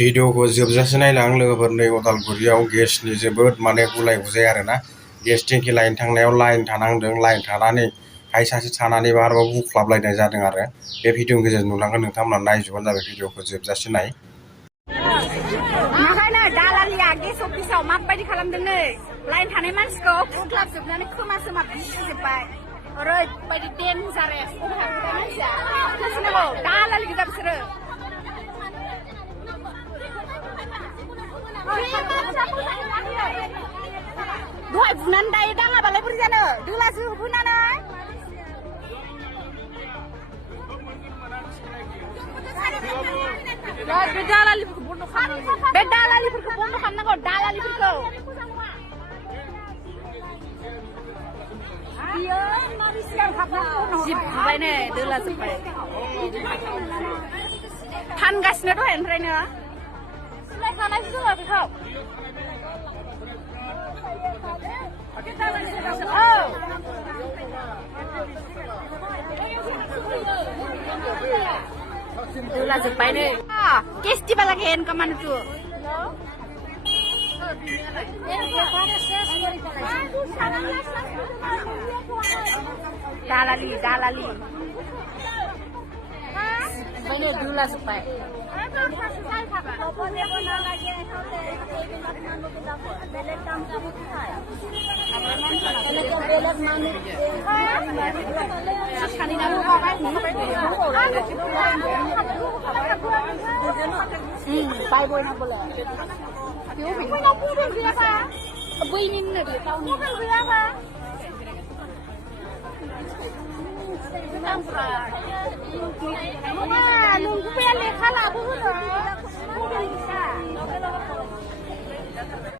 भिडिअखौ जोबजासे नायलां लोगोफोर नै अदालगुरियाव गेसनि जोबोद माने गुलाय गुजाय आरोना गेस टेंकि लायनो थांनायाव लाइन थानांदों लाइन थानानै हाय सासे थानानै बारबा बुख्लाबलायनाय जादों आरो बे भिडिअनि गेजेरजों नुलांगोन नोंथांमोना नायजोबबानो जाबाय भिडिअखौ जोबजासे नाय माखायनो दालालिया गेस अफिसाव माबायदि खालामदों नै लाइन थानाय मानसिखौ बुख्लाबजोबनानै खोमा सोमा बिसिजोब्बाय ओरैबायदि डेन्जार मानसिया दालालि गोजा बिसोरो दहाय बुनानै दायो दाङाबालाय बोरै जानो दोला जोबहोनानै बे दालालिफोरखौ बन्द' खालामनांगौ दालालिफोरखौ जिबबाय नै दोला जोब्बाय फानगासिनो दहायनिफ्रायनो सिलायखानायसो दङ बेखौ दोला जोब्बाय नै केस्टिबा lagi hand ke mana tuh? Dalali. Ini dulu supaya. Bye boy na boleh. Buinin na dia tahu ni. Nunggu pilihan lekala aku